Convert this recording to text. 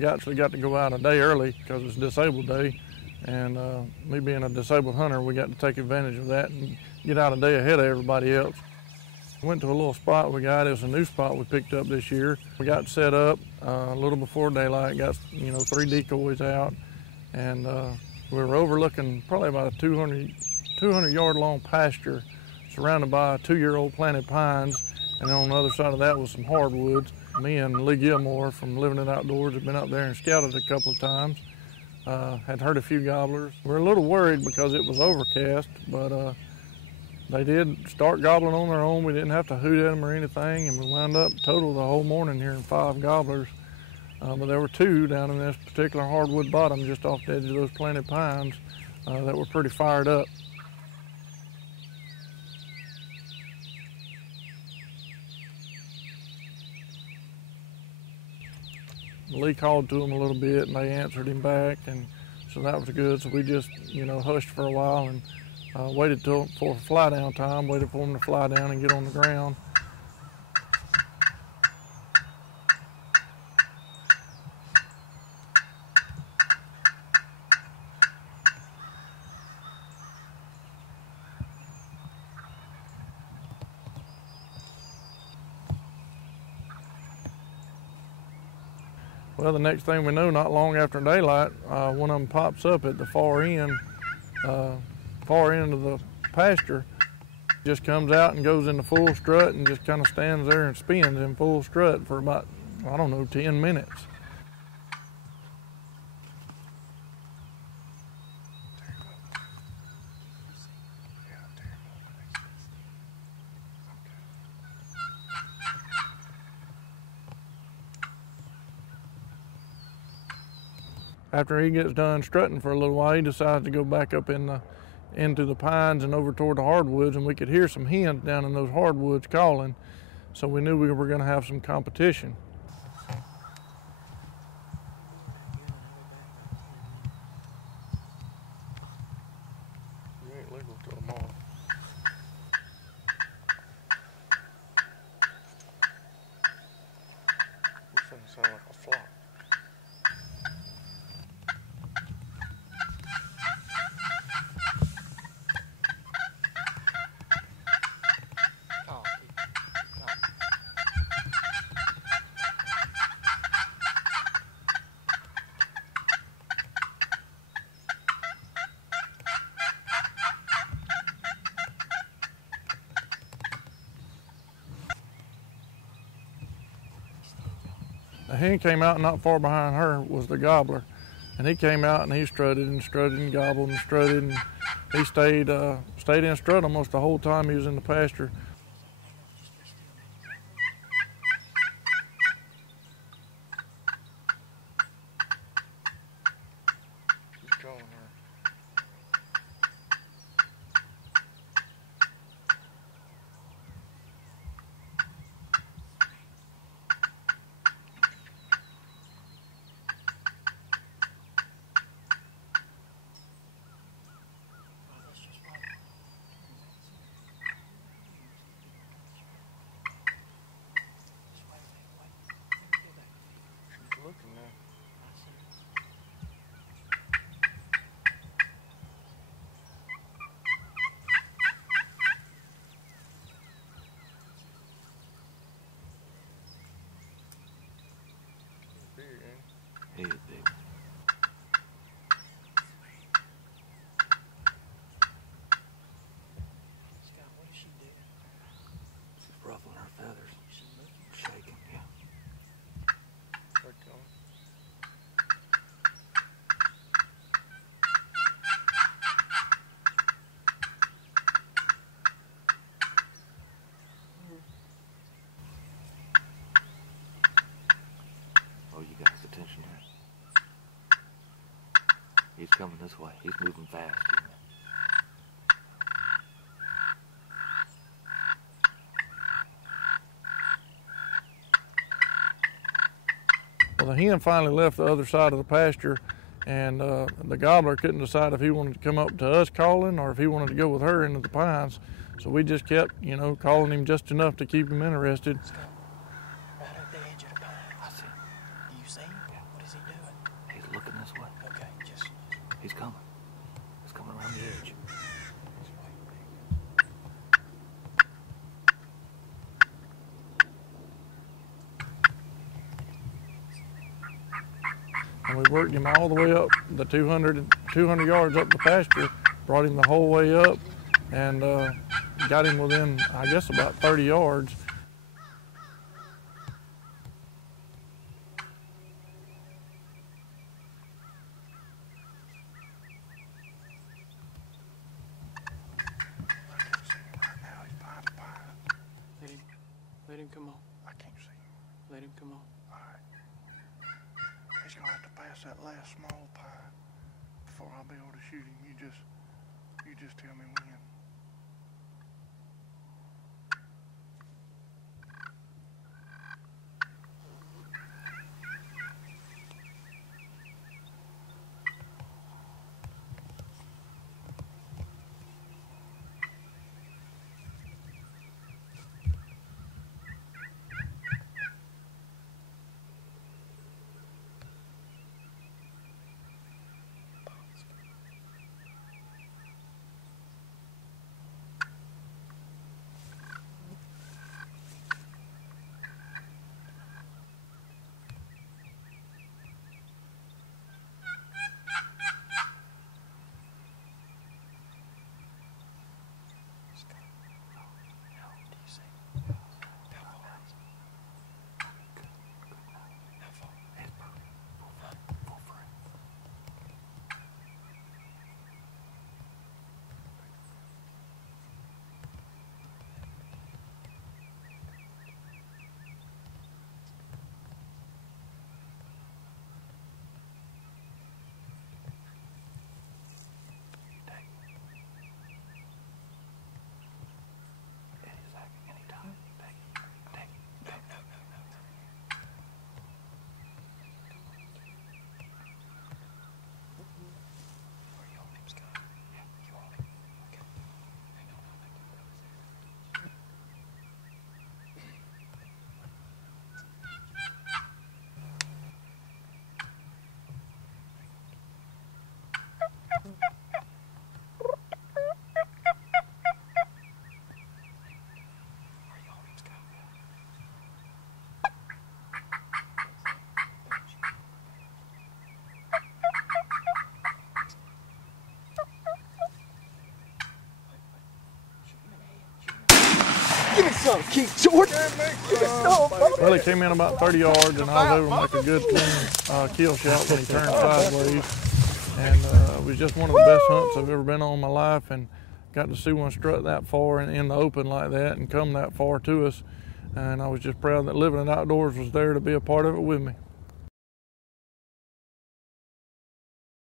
We actually got to go out a day early because it's disabled day, and me being a disabled hunter, we got to take advantage of that and get out a day ahead of everybody else. Went to a little spot we got. It was a new spot we picked up this year. We got set up a little before daylight, got 3 decoys out, and we were overlooking probably about a 200-yard long pasture surrounded by 2-year-old planted pines, and on the other side of that was some hardwoods. Me and Lee Gilmore from Living It Outdoors had been up there and scouted a couple of times, had heard a few gobblers. We were a little worried because it was overcast, but they did start gobbling on their own. We didn't have to hoot at them or anything, and we wound up total the whole morning hearing 5 gobblers. But there were 2 down in this particular hardwood bottom just off the edge of those planted pines that were pretty fired up. Lee called to them a little bit, and they answered him back, and so that was good. So we just, hushed for a while and waited for fly down time, waited for them to fly down and get on the ground. Well, the next thing we know, not long after daylight, one of them pops up at the far end of the pasture, just comes out and goes into full strut and just kind of stands there and spins in full strut for about, 10 minutes. After he gets done strutting for a little while, he decides to go back up into the pines and over toward the hardwoods, and we could hear some hens down in those hardwoods calling, so we knew we were going to have some competition. You ain't legal till tomorrow. This doesn't sound like a flock. The hen came out, not far behind her was the gobbler, and he came out and he strutted and gobbled and strutted, and he stayed in strut almost the whole time he was in the pasture. She's calling her. Looking now. Big, ain't he? He is big. Scott, what is she doing? She's ruffling her feathers. She's shaking, yeah. They're coming. Oh, you got his attention here. He's coming this way. He's moving fast, isn't he? Well, the hen finally left the other side of the pasture, and the gobbler couldn't decide if he wanted to come up to us calling or if he wanted to go with her into the pines. So we just kept, calling him just enough to keep him interested. Scott, right at the edge of the pine. I see. Do you see him? What is he doing? this way. Okay, just He's coming. He's coming around the edge. And we worked him all the way up the 200 yards up the pasture, brought him the whole way up, and got him within, I guess, about 30 yards. let him come on. I can't see him. Let him come on. All right. He's gonna have to pass that last small pie before I'll be able to shoot him. You just tell me when. Give me some, Keith Jordan. Give me some, Well, he came in about 30 yards, and I was able to make a good clean kill shot when he turned sideways. And it was just one of the best hunts I've ever been on in my life, and got to see one strut that far in the open like that and come that far to us. And I was just proud that Living It Outdoors was there to be a part of it with me.